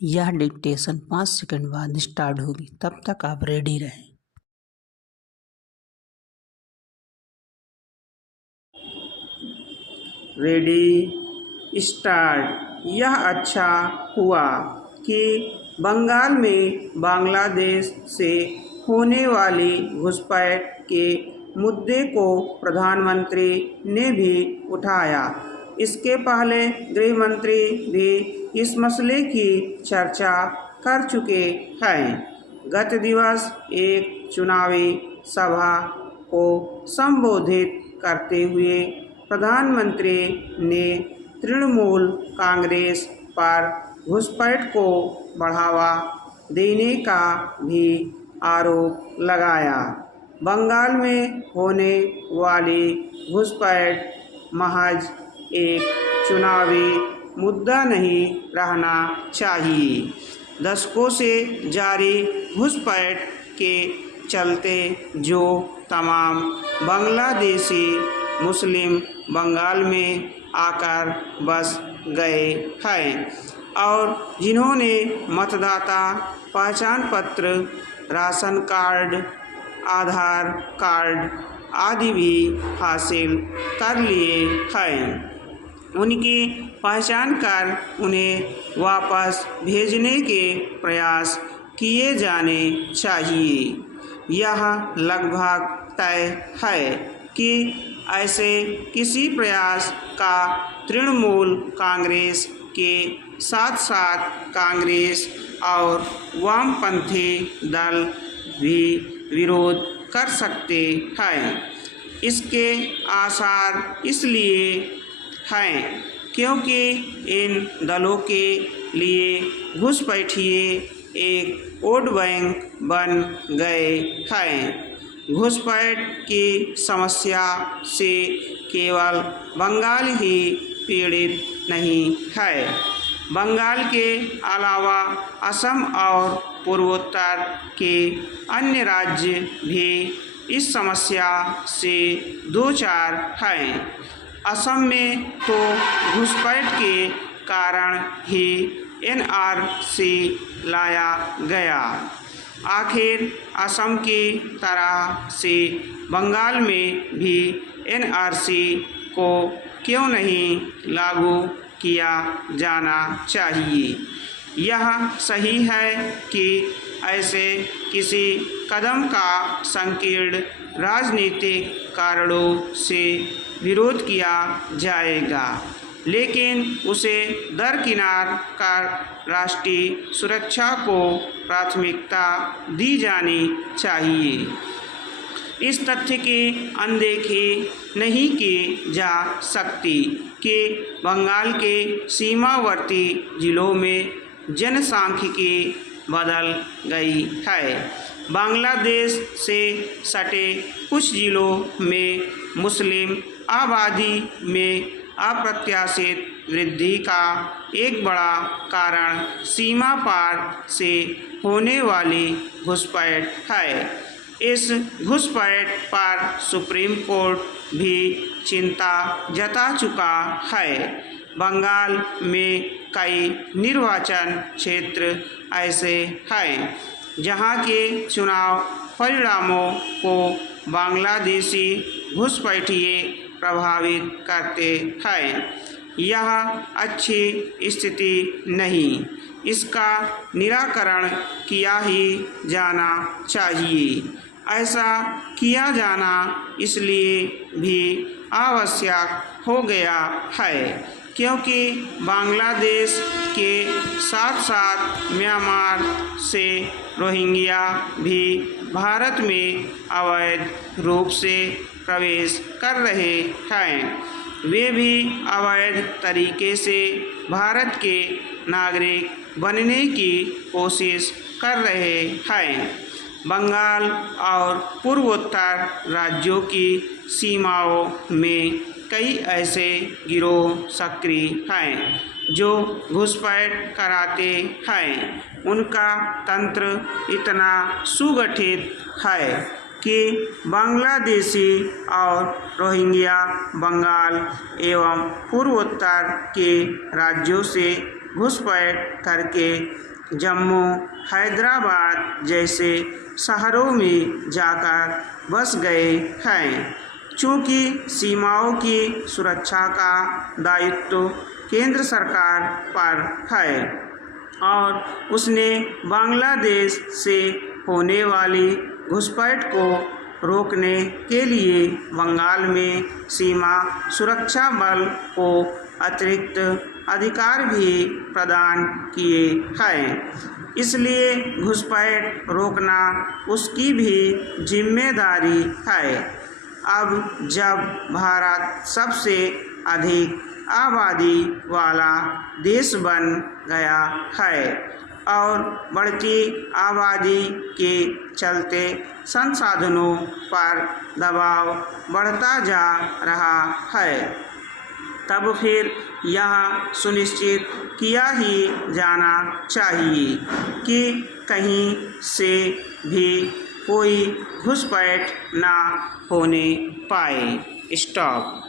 यह dictation 5 second बाद start होगी, तब तक आप रेडी रहें। Ready start. यह अच्छा हुआ कि बंगाल में बांग्लादेश से होने वाली घुसपैठ के मुद्दे को प्रधानमंत्री ने भी उठाया। इसके पहले गृह मंत्री भी इस मसले की चर्चा कर चुके हैं। गत दिवस एक चुनावी सभा को संबोधित करते हुए प्रधानमंत्री ने तृणमूल कांग्रेस पर घुसपैठ को बढ़ावा देने का भी आरोप लगाया। बंगाल में होने वाली घुसपैठ महज एक चुनावी मुद्दा नहीं रहना चाहिए। दशकों से जारी घुसपैठ के चलते जो तमाम बांग्लादेशी मुस्लिम बंगाल में आकर बस गए हैं और जिन्होंने मतदाता पहचान पत्र, राशन कार्ड, आधार कार्ड आदि भी हासिल कर लिए हैं, उनकी पहचान कर उन्हें वापस भेजने के प्रयास किए जाने चाहिए। यह लगभग तय है कि ऐसे किसी प्रयास का तृणमूल कांग्रेस के साथ साथ कांग्रेस और वामपंथी दल भी विरोध कर सकते हैं। इसके आसार इसलिए हैं क्योंकि इन दलों के लिए घुसपैठिए एक वोट बैंक बन गए हैं। घुसपैठ की समस्या से केवल बंगाल ही पीड़ित नहीं है। बंगाल के अलावा असम और पूर्वोत्तर के अन्य राज्य भी इस समस्या से दो चार हैं। असम में तो घुसपैठ के कारण ही NRC लाया गया। आखिर असम की तरह से बंगाल में भी NRC को क्यों नहीं लागू किया जाना चाहिए? यह सही है कि ऐसे किसी कदम का संकीर्ण राजनीतिक कारणों से विरोध किया जाएगा, लेकिन उसे दरकिनार कर राष्ट्रीय सुरक्षा को प्राथमिकता दी जानी चाहिए। इस तथ्य की अनदेखी नहीं की जा सकती कि बंगाल के सीमावर्ती जिलों में जनसांख्यिकी बदल गई है। बांग्लादेश से सटे कुछ जिलों में मुस्लिम आबादी में अप्रत्याशित वृद्धि का एक बड़ा कारण सीमा पार से होने वाली घुसपैठ है। इस घुसपैठ पर सुप्रीम कोर्ट भी चिंता जता चुका है। बंगाल में कई निर्वाचन क्षेत्र ऐसे हैं जहां के चुनाव परिणामों को बांग्लादेशी घुसपैठिए प्रभावित करते हैं। यह अच्छी स्थिति नहीं। इसका निराकरण किया ही जाना चाहिए। ऐसा किया जाना इसलिए भी आवश्यक हो गया है क्योंकि बांग्लादेश के साथ साथ म्यांमार से रोहिंग्या भी भारत में अवैध रूप से प्रवेश कर रहे हैं। वे भी अवैध तरीके से भारत के नागरिक बनने की कोशिश कर रहे हैं। बंगाल और पूर्वोत्तर राज्यों की सीमाओं में कई ऐसे गिरोह सक्रिय हैं जो घुसपैठ कराते हैं। उनका तंत्र इतना सुगठित है कि बांग्लादेशी और रोहिंग्या बंगाल एवं पूर्वोत्तर के राज्यों से घुसपैठ करके जम्मू, हैदराबाद जैसे शहरों में जाकर बस गए हैं। चूँकि सीमाओं की सुरक्षा का दायित्व केंद्र सरकार पर है और उसने बांग्लादेश से होने वाली घुसपैठ को रोकने के लिए बंगाल में सीमा सुरक्षा बल को अतिरिक्त अधिकार भी प्रदान किए हैं। इसलिए घुसपैठ रोकना उसकी भी जिम्मेदारी है। अब जब भारत सबसे अधिक आबादी वाला देश बन गया है और बढ़ती आबादी के चलते संसाधनों पर दबाव बढ़ता जा रहा है, तब फिर यह सुनिश्चित किया ही जाना चाहिए कि कहीं से भी कोई घुसपैठ ना होने पाए। स्टॉप।